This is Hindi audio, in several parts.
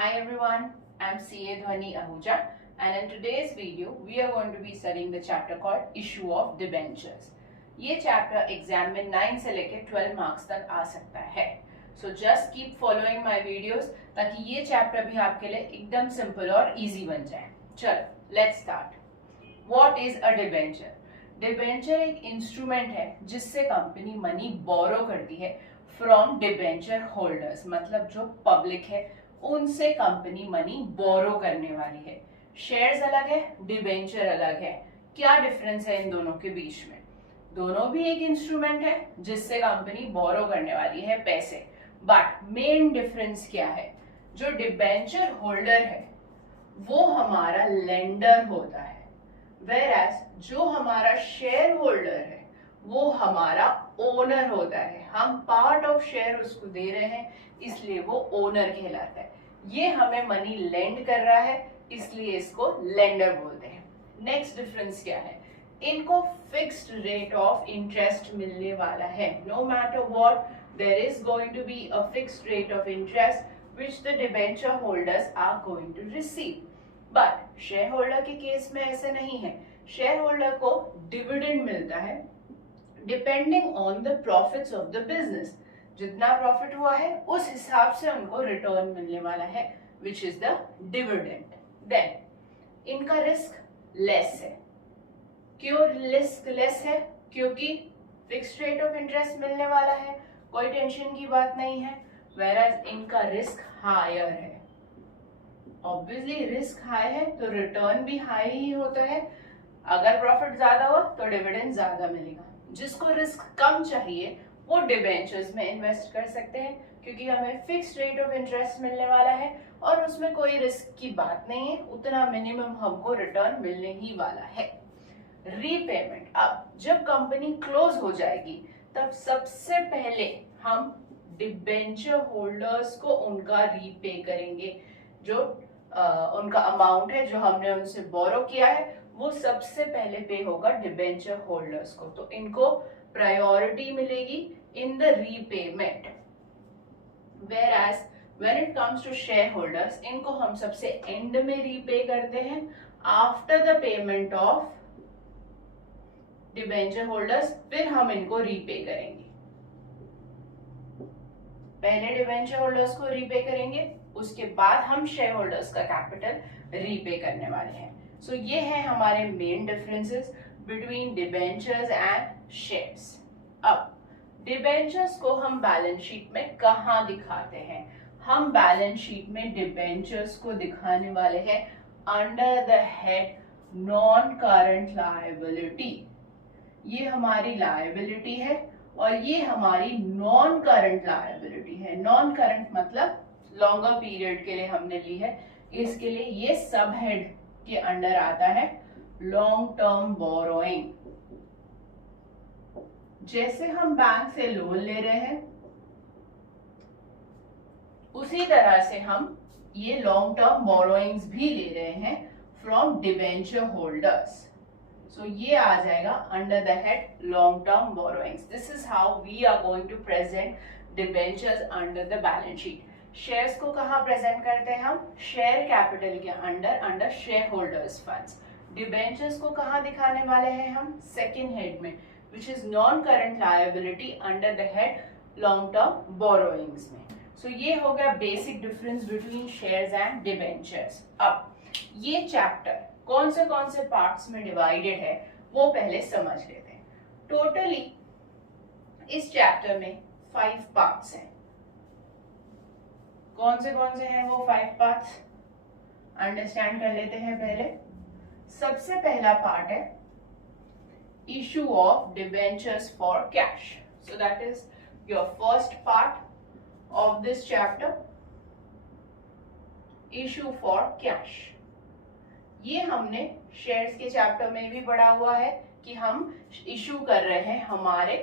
Hi everyone, I'm CA Dhwani Ahuja, and in today's video we are going to be studying the chapter called Issue of Debentures. ये chapter exam में 9 से लेके 12 marks तक आ सकता है. So just keep following my videos ताकि ये chapter भी आपके लिए एकदम simple और easy बन जाए. चलो, let's start. What is a debenture? Debenture एक instrument है जिससे कंपनी मनी बोरो करती है फ्रॉम डिबेंचर होल्डर्स, मतलब जो पब्लिक है उनसे कंपनी मनी बोरो करने वाली है. शेयर्स अलग है, डिबेंचर अलग है. क्या डिफरेंस है इन दोनों के बीच में? दोनों भी एक इंस्ट्रूमेंट है जिससे कंपनी बोरो करने वाली है पैसे, बट मेन डिफरेंस क्या है? जो डिबेंचर होल्डर है वो हमारा लेंडर होता है, वेयरएज जो हमारा शेयर होल्डर है वो हमारा ओनर होता है. हम पार्ट ऑफ शेयर उसको दे रहे हैं इसलिए वो ओनर कहलाता है. ये हमें मनी लेंड कर रहा है इसलिए इसको लेंडर बोलते हैं. नेक्स्ट डिफरेंस क्या है? इनको फिक्स्ड रेट ऑफ इंटरेस्ट मिलने वाला है. No matter what, there is going to be a fixed rate of interest which the debenture holders are going to receive. But share holder के केस में ऐसे नहीं है. शेयर होल्डर को डिविडेंड मिलता है depending on the profits of the business. जितना प्रॉफिट हुआ है उस हिसाब से उनको रिटर्न मिलने वाला है, which is the dividend. Then इनका रिस्क लेस है. क्यों रिस्क लेस है? क्योंकि फिक्स्ड रेट ऑफ इंटरेस्ट मिलने वाला है, कोई टेंशन की बात नहीं है. वेयरएज इनका रिस्क हायर है. ऑब्वियसली रिस्क हाई है तो रिटर्न भी हाई ही होता है. अगर प्रॉफिट ज्यादा हुआ तो डिविडेंड ज्यादा मिलेगा. जिसको रिस्क कम चाहिए वो डिबेंचर्स में इन्वेस्ट कर सकते हैं क्योंकि हमें फिक्स्ड रेट ऑफ इंटरेस्ट मिलने वाला है और उसमें कोई रिस्क की बात नहीं है. उतना मिनिमम हमको रिटर्न मिलने ही वाला है. रीपेमेंट, अब जब कंपनी क्लोज हो जाएगी तब सबसे पहले हम डिबेंचर होल्डर्स को उनका रीपे करेंगे. जो उनका अमाउंट है जो हमने उनसे बोरो किया है वो सबसे पहले पे होगा डिबेंचर होल्डर्स को. तो इनको प्रायोरिटी मिलेगी in the repayment. Whereas when it comes to share holders इनको हम सबसे एंड में रीपे करते हैं after the payment of debenture holders. फिर हम इनको रीपे करेंगे. पहले डिबेंचर होल्डर्स को रीपे करेंगे, उसके बाद हम शेयर होल्डर्स का कैपिटल रीपे करने वाले हैं. सो ये है हमारे main differences between debentures and shares. अब डिबेंचर्स को हम बैलेंस शीट में कहाँ दिखाते हैं? हम बैलेंस शीट में डिबेंचर्स को दिखाने वाले हैं under the head non current liability. ये हमारी लायबिलिटी है और ये हमारी नॉन करंट लायबिलिटी है. नॉन करंट मतलब लॉन्गर पीरियड के लिए हमने ली है, इसके लिए ये सब हेड के अंडर आता है लॉन्ग टर्म बोरोइंग. जैसे हम बैंक से लोन ले रहे हैं उसी तरह से हम ये लॉन्ग टर्म बोरोइंग्स भी ले रहे हैं फ्रॉम डिबेंचर होल्डर्स. सो ये आ जाएगा under the head long term borrowings. This is how we are going to present debentures under the balance sheet. Shares को कहाँ प्रेजेंट करते हैं हम? शेयर कैपिटल के under share holders funds. Debentures को कहाँ दिखाने वाले हैं हम? सेकेंड हेड में, which is non current liability under the head long term borrowings में. सो ये हो गया basic difference between shares and debentures. अब ये चैप्टर कौन से पार्ट्स में डिवाइडेड है वो पहले समझ लेते हैं. टोटली इस चैप्टर में 5 पार्ट्स हैं. कौन से हैं वो 5 पार्ट्स? अंडरस्टैंड कर लेते हैं पहले. सबसे पहला पार्ट है issue of debentures for cash. So that is your first part of this chapter, issue for cash. ये हमने शेयर्स के चैप्टर में भी पढ़ा हुआ है कि हम इशू कर रहे हैं हमारे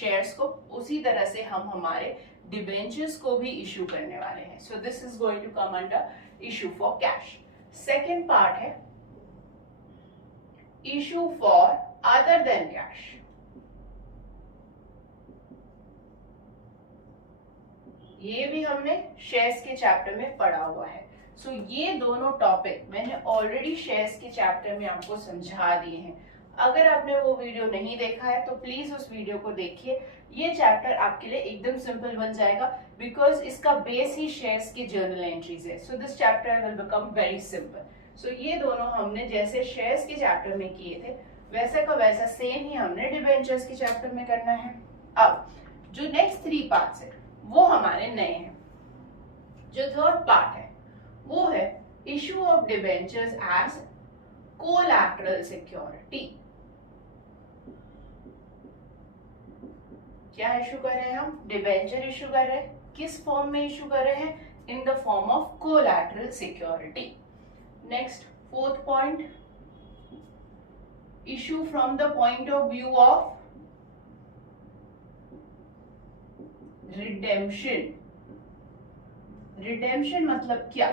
शेयर्स को, उसी तरह से हम हमारे डिबेंचर्स को भी इशू करने वाले हैं. So this is going to come under issue for cash. Second part है issue for other than cash. ये भी हमने शेयर्स के चैप्टर में पढ़ा हुआ है। सो ये दोनों टॉपिक मैंने ऑलरेडी शेयर्स के चैप्टर में आपको समझा दिए हैं। अगर आपने वो वीडियो नहीं देखा है तो प्लीज उस वीडियो को देखिए। ये चैप्टर आपके लिए एकदम सिंपल बन जाएगा बिकॉज इसका बेस ही शेयर्स की जर्नल एंट्रीज है। So this chapter will become very simple. So ये दोनों हमने जैसे शेयर्स के चैप्टर में किए थे वैसा का वैसा सेम ही हमने डिबेंचर्स के चैप्टर में करना है। अब जो नेक्स्ट 3 पार्ट्स है वो हमारे नए हैं। जो थर्ड पार्ट है वो है issue of debentures as collateral security. क्या इशू कर रहे हैं हम? डिबेंचर इशू कर रहे हैं। किस फॉर्म में इशू कर रहे हैं? In the form of collateral security. Next fourth point, issue from the point of view of redemption. Redemption मतलब क्या?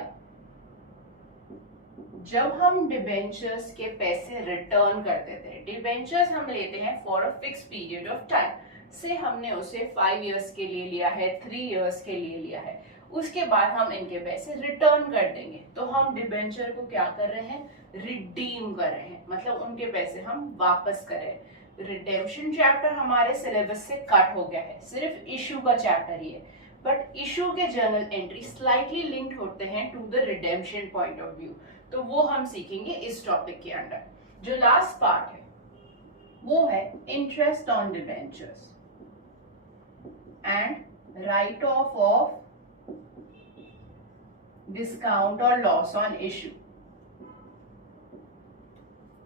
जब हम डिबेंचर्स के पैसे रिटर्न कर देते हैं, डिबेंचर्स हम लेते हैं for a fix period of time से, हमने उसे 5 इयर्स के लिए लिया है, 3 इयर्स के लिए लिया है, उसके बाद हम इनके पैसे रिटर्न कर देंगे तो हम डिबेंचर को क्या कर रहे हैं? रिडीम कर रहे हैं, मतलब उनके पैसे हम वापस कर रहे हैं। रिडेम्पशन चैप्टर हमारे सिलेबस से कट हो गया है, सिर्फ इशू का चैप्टर ही है, बट इशू के जर्नल एंट्री स्लाइटली लिंक्ड होते हैं to the redemption point of view, तो वो हम सीखेंगे इस टॉपिक के अंदर। जो लास्ट पार्ट है वो है interest on debentures and right of discount और लॉस ऑन इशू।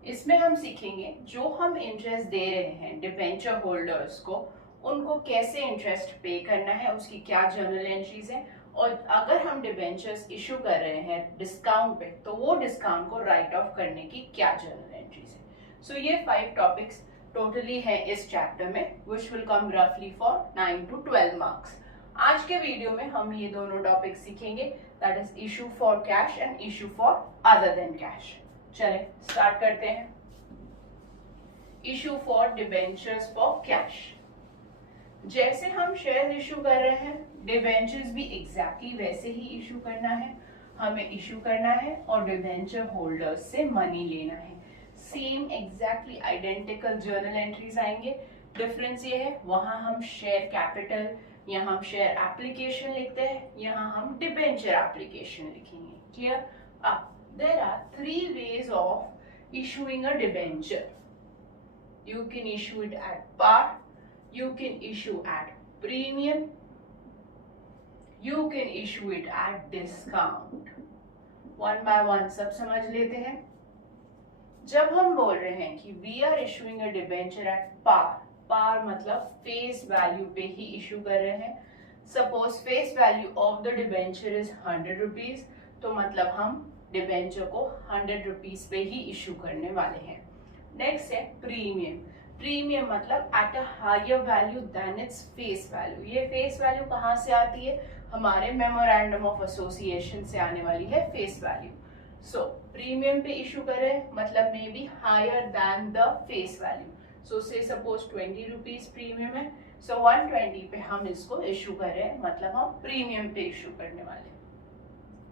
इसमें हम सीखेंगे जो हम इंटरेस्ट दे रहे हैं डिबेंचर होल्डर्स को, उनको कैसे इंटरेस्ट पे करना है, उसकी क्या जर्नल एंट्रीज है, और अगर हम डिबेंचर्स इशू कर रहे हैं डिस्काउंट पे तो वो डिस्काउंट को राइट ऑफ करने की क्या जर्नल एंट्रीज है। सो ये 5 टॉपिक्स टोटली है इस चैप्टर में, विच विल कम रफली फॉर 9 to 12 मार्क्स। आज के वीडियो में हम ये दोनों टॉपिक सीखेंगे, that is issue for cash and issue for other than cash. चले स्टार्ट करते हैं। Issue for debentures for cash. जैसे हम शेयर इशू कर रहे हैं, डिबेंचर्स भी एग्जैक्टली वैसे ही इशू करना है। हमें इशू करना है और डिबेंचर होल्डर्स से मनी लेना है। Same exactly identical journal entries आएंगे। डिफरेंस ये है, वहां हम शेयर कैपिटल, यहाँ हम शेयर एप्लीकेशन लिखते हैं, यहाँ हम डिबेंचर एप्लीकेशन लिखेंगे। क्लियर? अब there are 3 ways of issuing a debenture. You can issue it at par, you can issue at premium, you can issue it at discount. One by one सब समझ लेते हैं। जब हम बोल रहे हैं कि we are issuing a debenture at par, par मतलब फेस वैल्यू पे ही इशू कर रहे हैं। Suppose face value of the debenture is 100 rupees, तो मतलब हम डिबेंचर को 100 रुपीज पे ही इशू करने वाले हैं। नेक्स्ट है प्रीमियम। प्रीमियम मतलब at a higher value than its face value. ये फेस वैल्यू कहाँ से आती है? हमारे मेमोरेंडम ऑफ एसोसिएशन से आने वाली है फेस वैल्यू। सो प्रीमियम पे इशू करें मतलब may be higher than the face value. So say suppose 20 rupees premium है, सो 120 पे हम इसको इशू कर रहे हैं, मतलब हम प्रीमियम पे इशू करने वाले।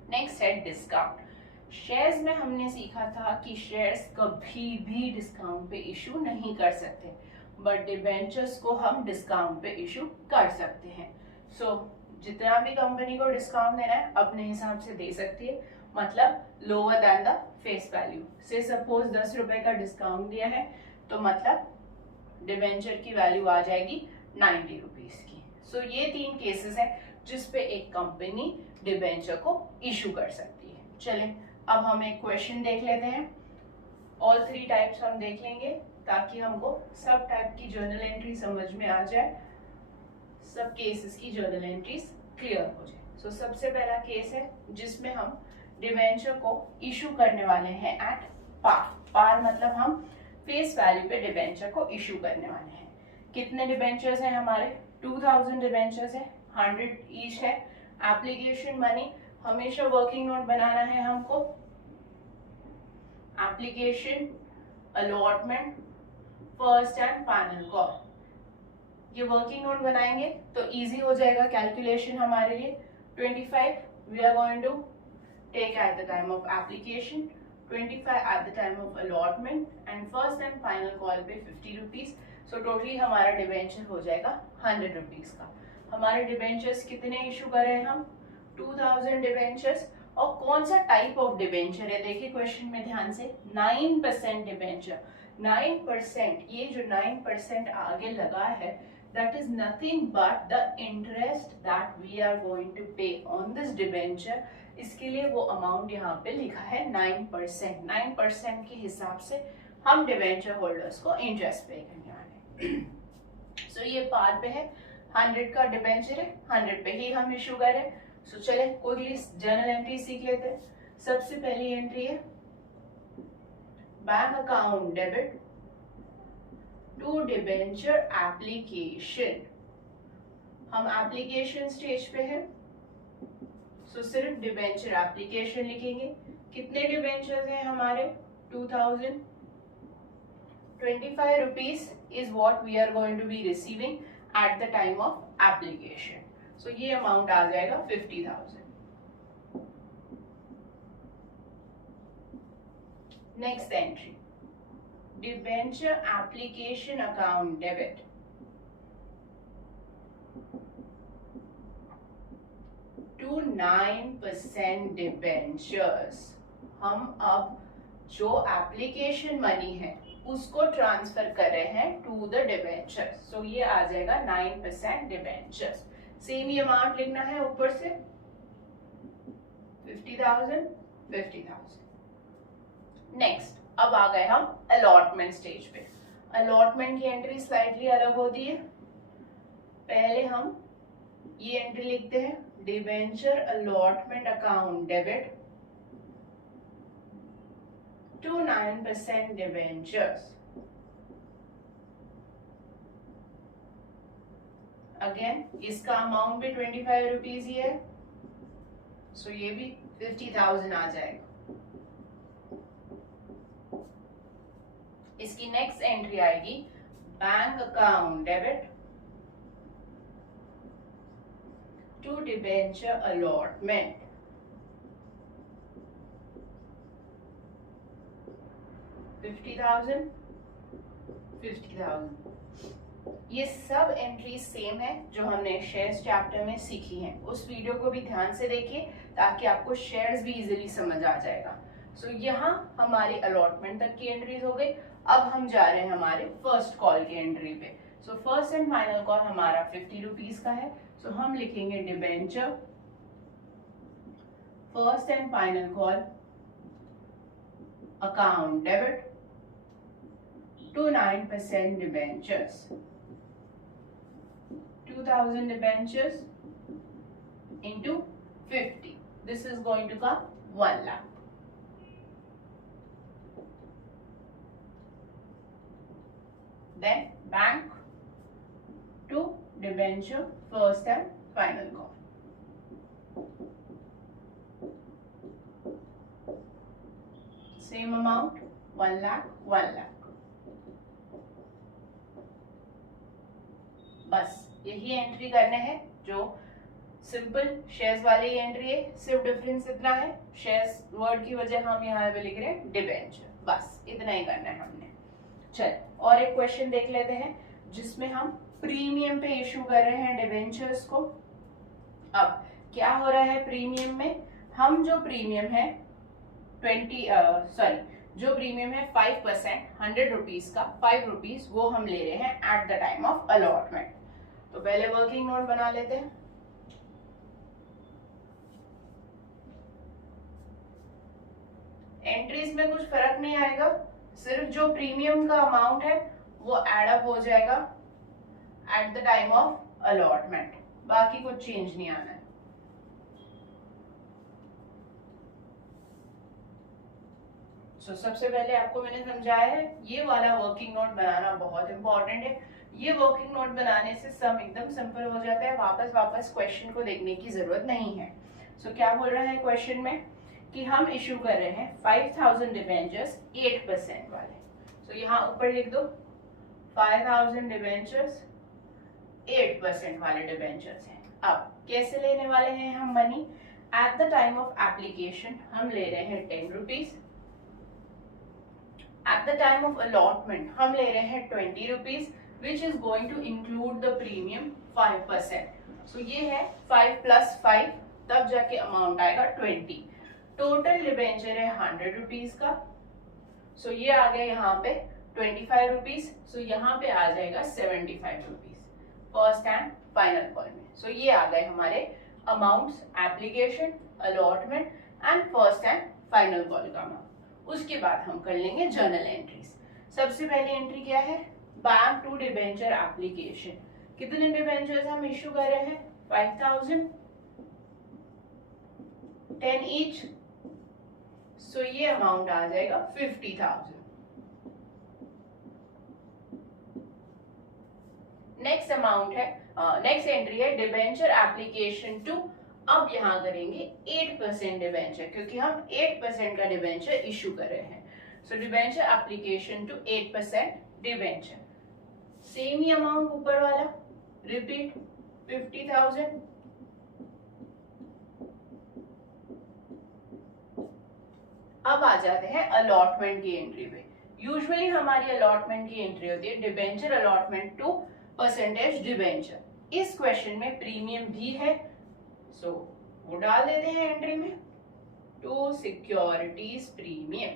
नेक्स्ट है डिस्काउंट। शेयर्स में हमने सीखा था कि शेयर्स कभी भी डिस्काउंट पे इशू नहीं कर सकते, बट डिबेंचर्स को हम डिस्काउंट पे इशू कर सकते हैं। सो जितना भी कंपनी को डिस्काउंट देना है अपने हिसाब से दे सकती है, मतलब lower than the face value. से सपोज 10 रुपए का डिस्काउंट दिया है तो मतलब डिबेंचर की वैल्यू आ जाएगी 90 रुपीज की। सो ये 3 केसेस है जिसपे एक कंपनी डिबेंचर को इशू कर सकती है। चले अब हम एक क्वेश्चन देख लेते हैं। ऑल 3 टाइप्स हम देख लेंगे ताकि हमको सब टाइप की जर्नल एंट्री समझ में आ जाए, सब केसेस की जर्नल एंट्रीज क्लियर हो जाए। सो सबसे पहला केस है जिसमें हम डिबेंचर को इशू करने वाले हैं एट पार। पार मतलब हम फेस वैल्यू पे डिबेंचर को इशू करने वाले हैं। कितने डिबेंचर्स हैं हमारे? 2000 डिबेंचर्स है, 100 ईच है। एप्लीकेशन मनी हमेशा वर्किंग नोट बनाना है हमको। Application, allotment, first and final call. ये वर्किंग नोट बनाएंगे तो इजी हो जाएगा कैलकुलेशन हमारे लिए। 25 we are going to take at the time of application, 25 at the time of allotment and first and final call पे 50 रुपीज। सो टोटली हमारा डिबेंचर हो जाएगा 100 रुपीज का। हमारे डिबेंचर्स कितने इशू कर रहे हैं हम? 2000 डिबेंचर्स। और कौन सा टाइप ऑफ डिबेंचर है देखिए क्वेश्चन में ध्यान से, 9% डिबेंचर। 9%, ये जो 9% आगे लगा है that is nothing but the interest that we are going to pay on this debenture। इसके लिए वो अमाउंट यहाँ पे लिखा है 9%। 9% के हिसाब से हम डिबेंचर होल्डर्स को इंटरेस्ट पे करने वाले हैं। सो ये पार पे है, 100 का डिबेंचर है, 100 पे ही हम इशू करें। सो चले कोई जर्नल एंट्री सीख लेते हैं। सबसे पहली एंट्री है bank account debit to debenture application. हम एप्लीकेशन स्टेज पे हैं, सो सिर्फ डिबेंचर एप्लीकेशन लिखेंगे। कितने डिबेंचर्स हैं हमारे? 2000। 25 rupees is what we are going to be receiving at the time of application. So ये अमाउंट आ जाएगा 50,000। Next entry, debenture application account debit to 9% debentures. हम अब जो एप्लीकेशन मनी है उसको ट्रांसफर कर रहे हैं टू द डिबेंचर्स। सो ये आ जाएगा 9% डिबेंचर्स। सेम ही अमाउंट लिखना है ऊपर से, 50,000 50,000। नेक्स्ट, अब आ गए हम अलॉटमेंट स्टेज पे। अलॉटमेंट की एंट्री स्लाइटली अलग होती है। पहले हम ये एंट्री लिखते हैं, debenture allotment account debit to 9% debentures. Again इसका अमाउंट भी 25 रुपीज ही है, सो ये भी 50,000 आ जाएगा। इसकी नेक्स्ट एंट्री आएगी bank account debit to debenture allotment. $50,000 $50,000। ये सब एंट्री सेम है जो हमने शेयर्स चैप्टर में सीखी हैं। उस वीडियो को भी ध्यान से देखिए ताकि आपको शेयर्स भी इजीली समझ आ जाएगा। सो यहाँ हमारी अलॉटमेंट तक की एंट्रीज हो गई। अब हम जा रहे हैं हमारे फर्स्ट कॉल की एंट्री पे। So first and final call हमारा 50 रुपीज का है। सो हम लिखेंगे debenture first and final call account debit to 9% debentures, 2000 debentures into 50. This is going to come 1 lakh. Then bank to debenture first and final call. Same amount, 1 lakh, 1 lakh. बस यही एंट्री करने हैं जो सिंपल शेयर्स वाली एंट्री है। सिर्फ डिफरेंस इतना है, शेयर्स वर्ड की वजह हम यहाँ पे लिख रहे हैं डिबेंचर। बस इतना ही करना है हमने। चल और एक क्वेश्चन देख लेते हैं जिसमें हम प्रीमियम पे इशू कर रहे हैं डिबेंचर्स को। अब क्या हो रहा है प्रीमियम में, हम जो प्रीमियम है जो प्रीमियम है 5%, 100 रुपीज का 5 रुपीज वो हम ले रहे हैं at the time of allotment. तो पहले वर्किंग नोट बना लेते हैं। एंट्रीज में कुछ फर्क नहीं आएगा, सिर्फ जो प्रीमियम का अमाउंट है वो एड अप हो जाएगा eight the time of allotment, बाकी कुछ चेंज नहीं आना है। सबसे पहले आपको मैंने समझाया है ये वाला वर्किंग नोट बनाना बहुत इंपॉर्टेंट है। ये वर्किंग नोट बनाने से सम एकदम सिंपल हो जाता है, वापस क्वेश्चन को देखने की जरूरत नहीं है। क्या बोल रहा है क्वेश्चन में कि हम इशू कर रहे हैं 5000 डिबेंचर्स 8% वाले। यहाँ ऊपर लिख दो 5000 डिबेंचर्स 8% वाले डिबेंचर्स हैं। अब कैसे लेने वाले हैं हम money? At the time of application हम ले रहे हैं 10 rupees, at the time of allotment हम ले रहे हैं 20 rupees, which is going to include the premium 5%। So ये है 5 + 5, तब जाके अमाउंट आएगा 20। टोटल डिबेंचर है 100 रुपीज का। सो ये आ गया यहाँ पे 25 रुपीज। सो यहाँ पे आ जाएगा 75 rupees first and final call में। सो ये आ गए हमारे amounts, application, allotment and first and final call का अमाउंट। उसके बाद हम कर लेंगे जर्नल एंट्रीज। सबसे पहली एंट्री क्या है? Bank to debenture application. कितने डिबेंचर्स हम इश्यू कर रहे हैं? 5000, 10 ईच। सो ये अमाउंट आ जाएगा 50,000। नेक्स्ट अमाउंट है, नेक्स्ट एंट्री है डिबेंचर एप्लीकेशन टू। अब यहां करेंगे 8% डिबेंचर, क्योंकि हम 8% का डिबेंचर इश्यू कर रहे हैं। So debenture application to 8% debenture. Same ही अमाउंट ऊपर वाला, रिपीट 50,000। अब आ जाते हैं अलॉटमेंट की एंट्री पे। यूजुअली हमारी अलॉटमेंट की एंट्री होती है debenture allotment to percentage debenture. इस क्वेश्चन में प्रीमियम भी है, सो वो डाल देते हैं एंट्री में, टू सिक्योरिटीज प्रीमियम।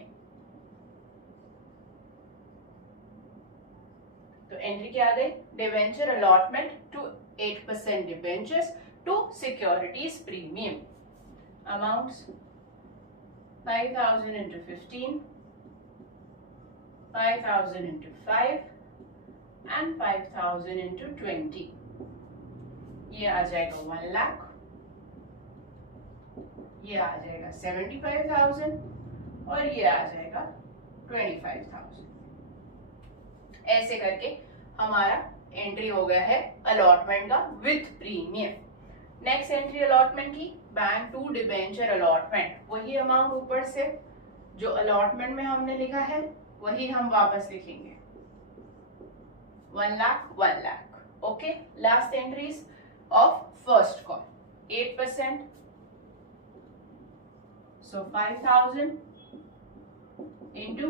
तो एंट्री क्या आ गई? Debenture allotment to 8% debentures to securities premium. Amounts 5,000 into 15, 5,000 into 5 and 5,000 into 20। ये आ जाएगा 1 लाख, ये आ जाएगा 75,000 और ये आ जाएगा 25,000। ऐसे करके हमारा एंट्री हो गया है अलॉटमेंट का with premium. Next entry allotment की, बैंक टू डिबेंचर अलॉटमेंट। वही अमाउंट ऊपर से जो अलॉटमेंट में हमने लिखा है वही हम वापस लिखेंगे, 1 lakh 1 lakh. Okay, last entries of first call 8%, so 5,000 into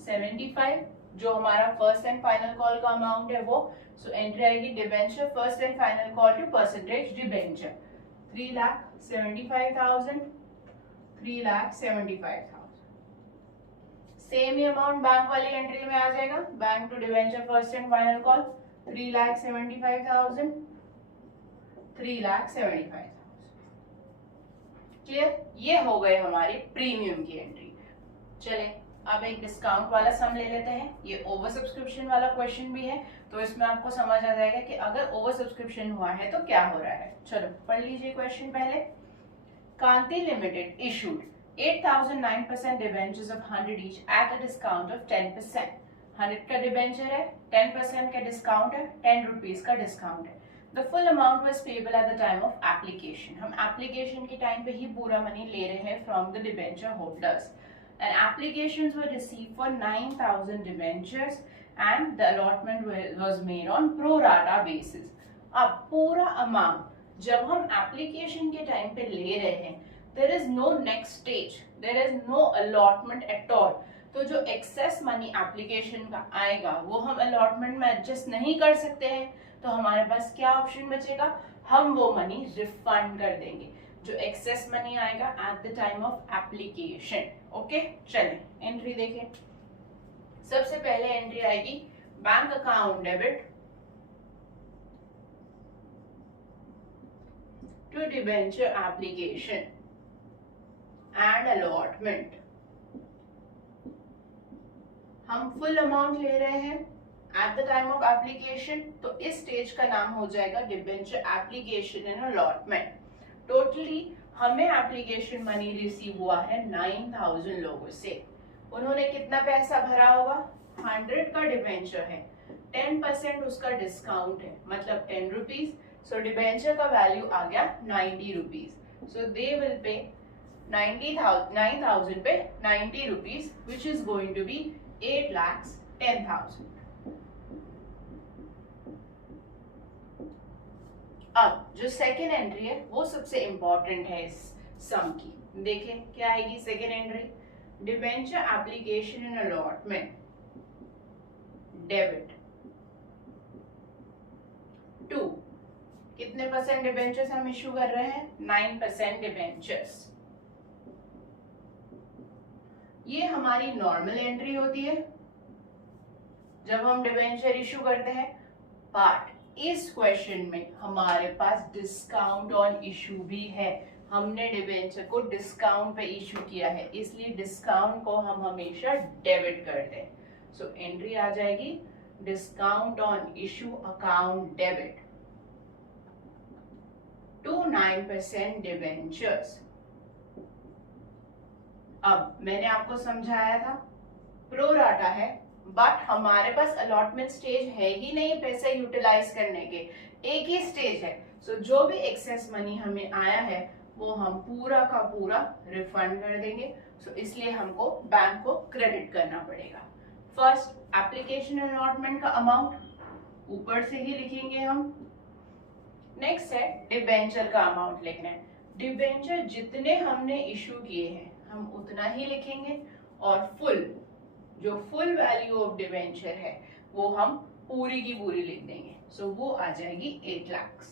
75, जो हमारा फर्स्ट एंड फाइनल कॉल का अमाउंट है वो। सो एंट्री आएगी debenture first and final call to percentage debenture 3,75,000, 3,75,000। Same ही अमाउंट बैंक वाली एंट्री में आ जाएगा, bank to debenture first and final call 3,75,000, 3,75,000। Clear? ये हो गए हमारी प्रीमियम की एंट्री। चले अब एक डिस्काउंट वाला सम ले लेते हैं। ये ओवर सब्सक्रिप्शन वाला क्वेश्चन भी है, तो इसमें आपको समझ आ जाएगा कि अगर ओवर सब्सक्रिप्शन हुआ है तो क्या हो रहा है। चलो पढ़ लीजिए क्वेश्चन पहले। Kanti limited issued 8,009% debentures of 100 each at a discount of 10%। 100 का डिबेंचर है, 10% का डिस्काउंट है, 10 रुपीज का डिस्काउंट है। The full amount was payable eight the time of application. हम एप्लीकेशन के टाइम पे ही पूरा मनी ले रहे हैं from the debenture holders. And applications were received for 9,000 debentures and the allotment was made on pro rata basis। अब पूरा अमाउंट जब हम एप्लीकेशन के टाइम पे ले रहे हैं, there is no next stage, there is no allotment at all। तो जो एक्सेस मनी एप्लीकेशन का आएगा वो हम अलॉटमेंट में एडजस्ट नहीं कर सकते हैं, तो हमारे पास क्या ऑप्शन बचेगा? हम वो मनी रिफंड कर देंगे, जो एक्सेस मनी आएगा at the time of application. Okay, चलें एंट्री देखें। सबसे पहले एंट्री आएगी bank account debit to debenture application and allotment. हम फुल अमाउंट ले रहे हैं at the time of application, तो इस स्टेज का नाम हो जाएगा debenture application and allotment. Totally हमें एप्लीकेशन मनी रिसीव हुआ है 9,000 लोगों से। उन्होंने कितना पैसा भरा होगा? 100 का डिबेंचर है, 10% उसका डिस्काउंट है, मतलब 10 रुपीज। सो डिबेंचर का वैल्यू आ गया 90 rupees. So they will pay 9,000 पे 90 rupees, which is going to be 8,10,000। अब जो सेकेंड एंट्री है वो सबसे इंपॉर्टेंट है इस सम की। देखें क्या आएगी second entry, debenture application in allotment debit to, कितने परसेंट डिबेंचर्स हम इशू कर रहे हैं, 9% डिबेंचर्स। ये हमारी नॉर्मल एंट्री होती है जब हम डिबेंचर इशू करते हैं, बट इस क्वेश्चन में हमारे पास डिस्काउंट ऑन इशू भी है। हमने डिबेंचर को डिस्काउंट पे इशू किया है, इसलिए डिस्काउंट को हम हमेशा डेबिट करते हैं। सो एंट्री आ जाएगी discount on issue account debit to 9% debentures. अब मैंने आपको समझाया था प्रो राटा है, बट हमारे पास अलॉटमेंट स्टेज है ही नहीं पैसे यूटिलाइज करने के, एक ही स्टेज है। सो जो भी एक्सेस मनी हमें आया है वो हम पूरा का पूरा रिफंड कर देंगे। सो इसलिए हमको बैंक को क्रेडिट करना पड़ेगा। फर्स्ट एप्लीकेशन अलॉटमेंट का अमाउंट ऊपर से ही लिखेंगे हम। नेक्स्ट है डिबेंचर का अमाउंट लिखना है। डिबेंचर जितने हमने इशू किए हैं हम उतना ही लिखेंगे, और जो फुल वैल्यू ऑफ डिबेंचर है वो हम पूरी की पूरी लिख देंगे। सो वो आ जाएगी 8 लाख।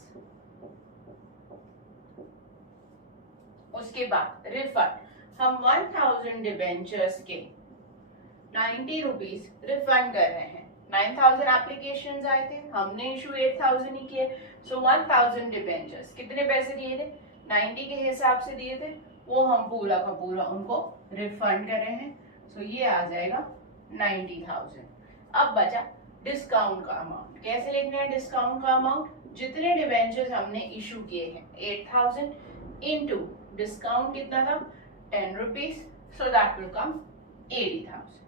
उसके बाद रिफंड, हम 1000 डिबेंचर्स के 90 रुपीज रिफंड कर रहे हैं। 9000 एप्लीकेशंस आए थे, हमने इशू 8000 ही किए। सो 1000 डिबेंचर्स कितने पैसे दिए थे, 90 के हिसाब से दिए थे, वो हम पूरा का पूरा उनको रिफंड कर रहे हैं। सो ये आ जाएगा 90,000। अब बचा डिस्काउंट का अमाउंट। कैसे लिखना है डिस्काउंट का अमाउंट, जितने डिबेंचर्स हमने इशू किए हैं 8000 इनटू डिस्काउंट कितना था 10 rupees, so that will come 80,000।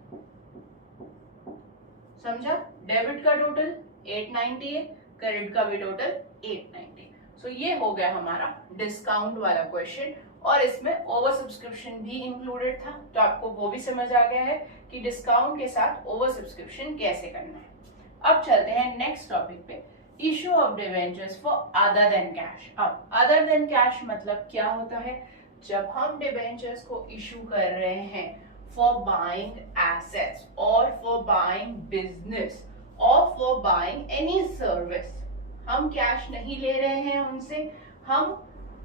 समझा, डेबिट का टोटल 890 है, क्रेडिट का भी टोटल 890। सो ये हो गया हमारा डिस्काउंट वाला क्वेश्चन, और इसमें ओवर सब्सक्रिप्शन भी इंक्लूडेड था, तो आपको वो भी समझ आ गया है कि डिस्काउंट के साथ ओवर सब्सक्रिप्शन कैसे करना है। अब चलते हैं नेक्स्ट टॉपिक पे, issue of debentures for other than cash. अब अदर देन कैश मतलब क्या होता है, जब हम डिबेंचर्स को इशू कर रहे हैं फॉर बाइंग एसेट्स और फॉर बाइंग बिजनेस और फॉर बाइंग एनी सर्विस, हम कैश नहीं ले रहे हैं उनसे, हम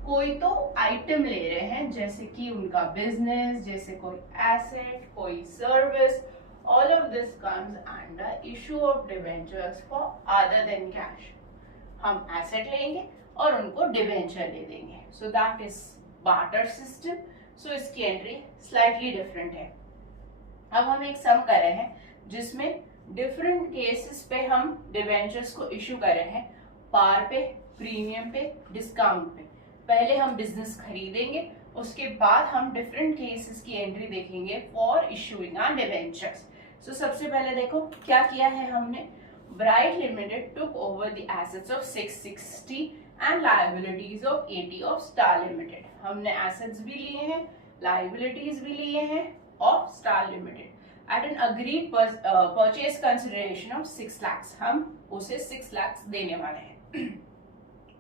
कोई तो आइटम ले रहे हैं, जैसे कि उनका बिजनेस, जैसे कोई एसेट, कोई service, all of this comes under issue of debentures for other than cash। हम एसेट लेंगे और उनको डिबेंचर दे देंगे, so that is barter system. So इसकी एंट्री स्लाइटली डिफरेंट है। अब हम एक सम कर रहे हैं जिसमें डिफरेंट केसेस पे हम डिबेंचर्स को इशू कर रहे हैं, पार पे, प्रीमियम पे, डिस्काउंट पे। पहले हम बिजनेस खरीदेंगे, उसके बाद हम डिफरेंट केसेस की एंट्री देखेंगे for issuing our debentures. So सबसे पहले देखो क्या किया है हमने, Bright Limited took over the assets of 660 and liabilities of 80 of Star Limited. हमने एसेट्स भी लिए हैं, लायबिलिटीज भी लिए हैं of Star Limited at an agreed purchase consideration of 6 lakh. हम उसे 6 लाख देने वाले हैं।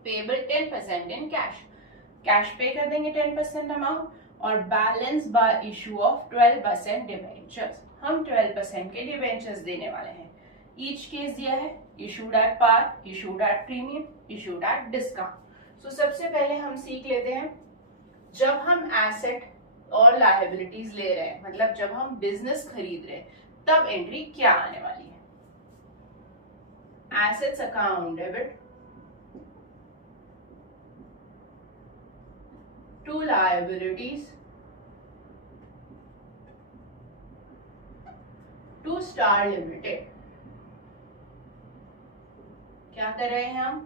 पेबल 10% इन कैश, कैश पे कर देंगे 10% अमाउंट, और balance bye issue of 12% debentures. हम 12% के डिबेंचर्स देने वाले हैं। ईच केस दिया है, issued at par, issued at premium, issued at discount. So सबसे पहले हम सीख लेते हैं, जब हम एसेट और लायबिलिटीज ले रहे हैं, मतलब जब हम बिजनेस खरीद रहे हैं, तब एंट्री क्या आने वाली है। Assets account debit to liabilities to Star Limited. क्या कर रहे हैं हम,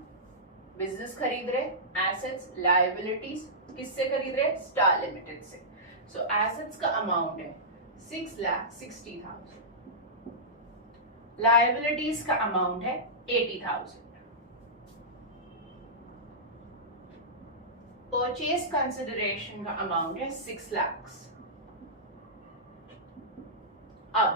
बिजनेस खरीद रहे, एसेट्स लायबिलिटीज किससे खरीद रहे, स्टार लिमिटेड से। सो एसेट्स का अमाउंट है 6,60,000, लायबिलिटीज का अमाउंट है 80,000, परचेज कंसिडरेशन का अमाउंट है 6 लाख। अब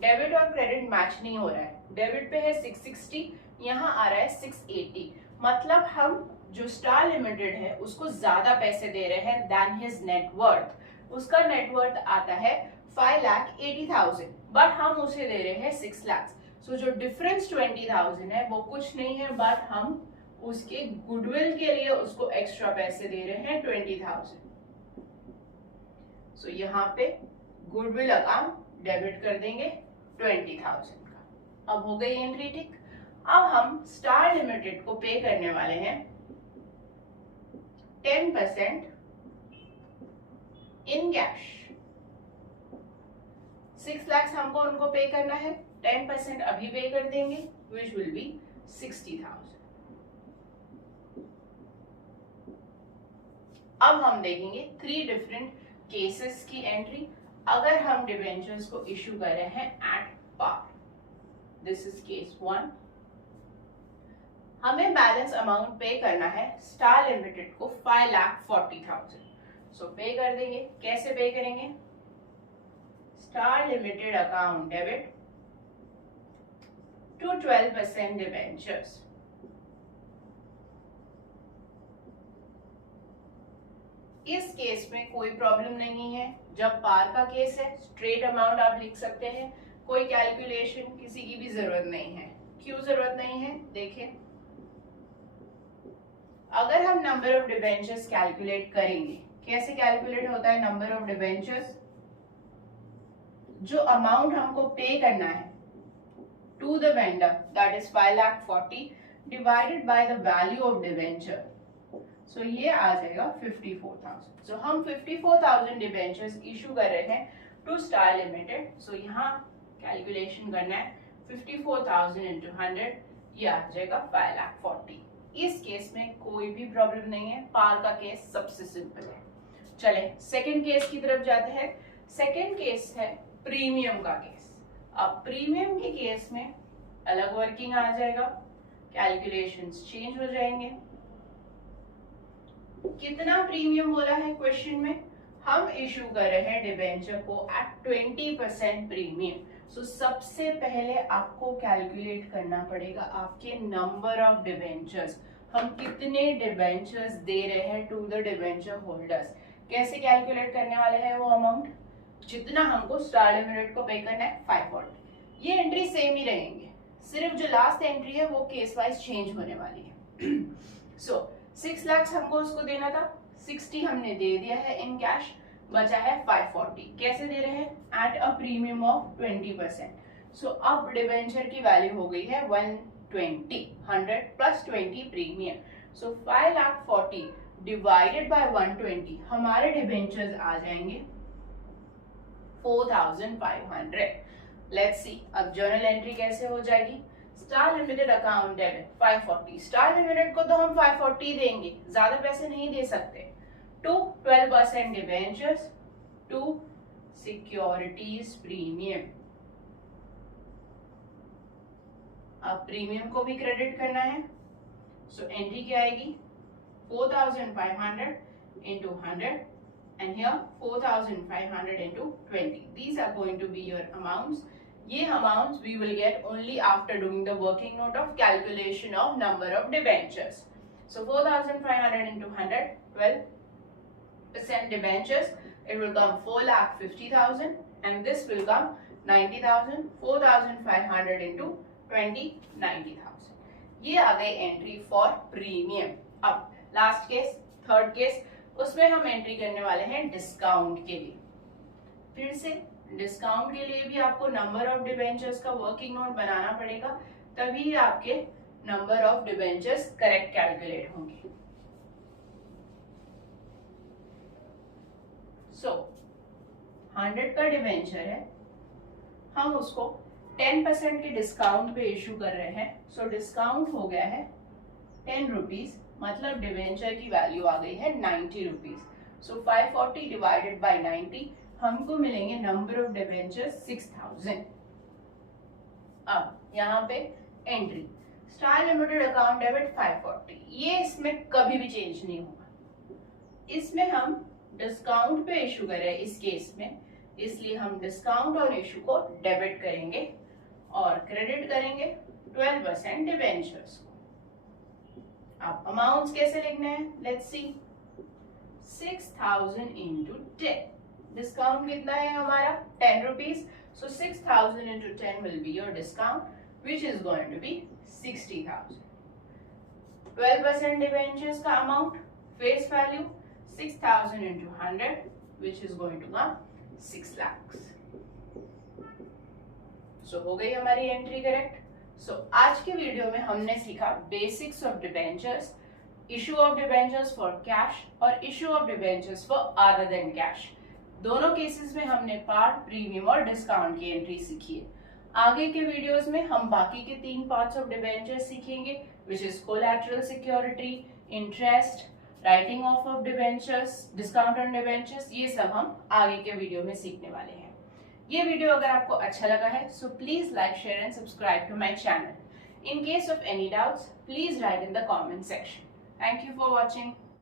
डेबिट और क्रेडिट मैच नहीं हो रहा है, डेबिट पे है 660, यहाँ आ रहा है 680, मतलब हम जो स्टार लिमिटेड है उसको ज्यादा पैसे दे रहे हैं देन हिज नेटवर्थ। उसका नेटवर्थ आता है 5,80,000 बट हम उसे दे रहे हैं 6 लाख। सो जो डिफरेंस 20,000 है वो कुछ नहीं है बट हम उसके गुडविल के लिए उसको एक्स्ट्रा पैसे दे रहे हैं 20,000। सो यहाँ पे गुडविल अकाउंट डेबिट कर देंगे 20,000 का। अब हो गई एंट्री ठीक। अब हम स्टार लिमिटेड को पे करने वाले हैं 10% इन कैश। 6 लाख हमको उनको पे करना है, 10% अभी पे कर देंगे विच विल बी 60,000। अब हम देखेंगे 3 डिफरेंट केसेस की एंट्री। अगर हम डिबेंचर्स को इश्यू कर रहे हैं at par, this is case 1। हमें बैलेंस अमाउंट पे करना है स्टार लिमिटेड को 5,40,000। सो पे कर देंगे। कैसे पे करेंगे? Star Limited account debit to 12% debentures. इस केस में कोई प्रॉब्लम नहीं है। जब पार का केस है स्ट्रेट अमाउंट आप लिख सकते हैं, कोई कैलकुलेशन किसी की भी जरूरत नहीं है। क्यों जरूरत नहीं है? देखिए, अगर हम नंबर ऑफ डिबेंचर्स कैलकुलेट करेंगे, कैसे कैलकुलेट होता है नंबर ऑफ डिबेंचर्स? जो अमाउंट हमको पे करना है to the vendor that is 5,40,000 divided by the value of debenture. So ये आ जाएगा 54,000। सो हम 54,000 डिबेंचर्स इशू कर रहे हैं टू स्टार लिमिटेड। सो यहाँ कैलकुलेशन करना है 54,000 इंटू 100, ये आ जाएगा 5,40,000। इस केस में कोई भी प्रॉब्लम नहीं है, पार का केस सबसे सिंपल है। चले सेकंड केस की तरफ जाते हैं। सेकंड केस है प्रीमियम का केस। अब प्रीमियम के केस में अलग वर्किंग आ जाएगा, कैलकुलेशंस चेंज हो जाएंगे। कितना प्रीमियम बोला है क्वेश्चन में? हम इशू कर रहे हैं डिबेंचर को एट 20% प्रीमियम। सो सबसे पहले आपको कैलकुलेट करना पड़ेगा आपके नंबर ऑफ डिबेंचर्स। हम कितने डिबेंचर्स दे रहे हैं टू द डिबेंचर होल्डर्स। कैसे कैलकुलेट करने वाले हैं वो अमाउंट? जितना हमको स्टार लिमिटेड को पे करना है 540। ये एंट्री सेम ही रहेंगे, सिर्फ जो लास्ट एंट्री है वो केस वाइज चेंज होने वाली है। सो 6 लाख हमको उसको देना था, 60 हमने दे दिया है इन कैश, बचा है 540। कैसे दे रहे हैं? At a premium of 20%। सो अब डिबेंचर की वैल्यू हो गई है 120, 100 प्लस 20 प्रीमियम। सो 5,40,000 डिवाइडेड बाय 120, हमारे डिबेंचर्स आ जाएंगे 4,500। लेट्स सी अब जर्नल एंट्री कैसे हो जाएगी। Star Limited account debit 540। Star limited को तो हम 540 देंगे, ज्यादा पैसे नहीं दे सकते। To 12% debentures to securities premium. अब प्रीमियम को भी क्रेडिट करना है। सो एंट्री क्या आएगी? 4,500 into 100 and here 4,500 into 20. These are going to be your amounts. ये amounts we will get only after doing the working note of calculation of number of debentures. So 4,500 into 100, 12% debentures, it will come 4,50,000 and this will come 90,000. 4,500 into 20, 90,000. ये आ गई एंट्री फॉर प्रीमियम। अब लास्ट केस, थर्ड केस, उसमें हम एंट्री करने वाले हैं डिस्काउंट के लिए। फिर से डिस्काउंट के लिए भी आपको नंबर ऑफ डिबेंचर्स का वर्किंग नोट बनाना पड़ेगा, तभी आपके number of debentures correct calculate होंगे। सो 100 का डिबेंचर है, हम उसको 10% के डिस्काउंट पे इशू कर रहे हैं। सो डिस्काउंट हो गया है 10 रुपीज, मतलब डिबेंचर की वैल्यू आ गई है 90 रुपीज। सो 540 डिवाइडेड बाय 90, हमको मिलेंगे नंबर ऑफ डिबेंचर 6,000। अब यहाँ पे entry star Limited account debit 540, ये इसमें कभी भी चेंज नहीं होगा। इसमें हम डिस्काउंट पे इशू कर रहे हैं इस केस में, इसलिए हम डिस्काउंट और इशू को डेबिट करेंगे और क्रेडिट करेंगे 12% डिबेंचर्स को। अब अमाउंट्स कैसे लिखने हैं, लेट्स सी। 6000 इंटू 10, डिस्काउंट कितना है हमारा 10 rupees, so 6000 into 10 will be your discount which is going to be 60,000। 12% debentures का amount face value 6000 into 100 which is going to come 6 lakhs। So हो गई हमारी एंट्री करेक्ट। सो आज के वीडियो में हमने सीखा basics of debentures, issue of debentures for cash और issue of debentures for other than cash. दोनों केसेस में हमने पार्ट, प्रीमियम और डिस्काउंट की एंट्री सीखी है। आगे के वीडियोस में हम बाकी के 3 पार्ट्स ऑफ डिबेंचर्स सीखेंगे, which is collateral security, interest, writing of debentures, discount on debentures. ये सब हम आगे के वीडियो में सीखने वाले हैं। ये वीडियो अगर आपको अच्छा लगा है so please like, share and subscribe to my channel. In case of any doubts, please write in the comment section. Thank you for watching.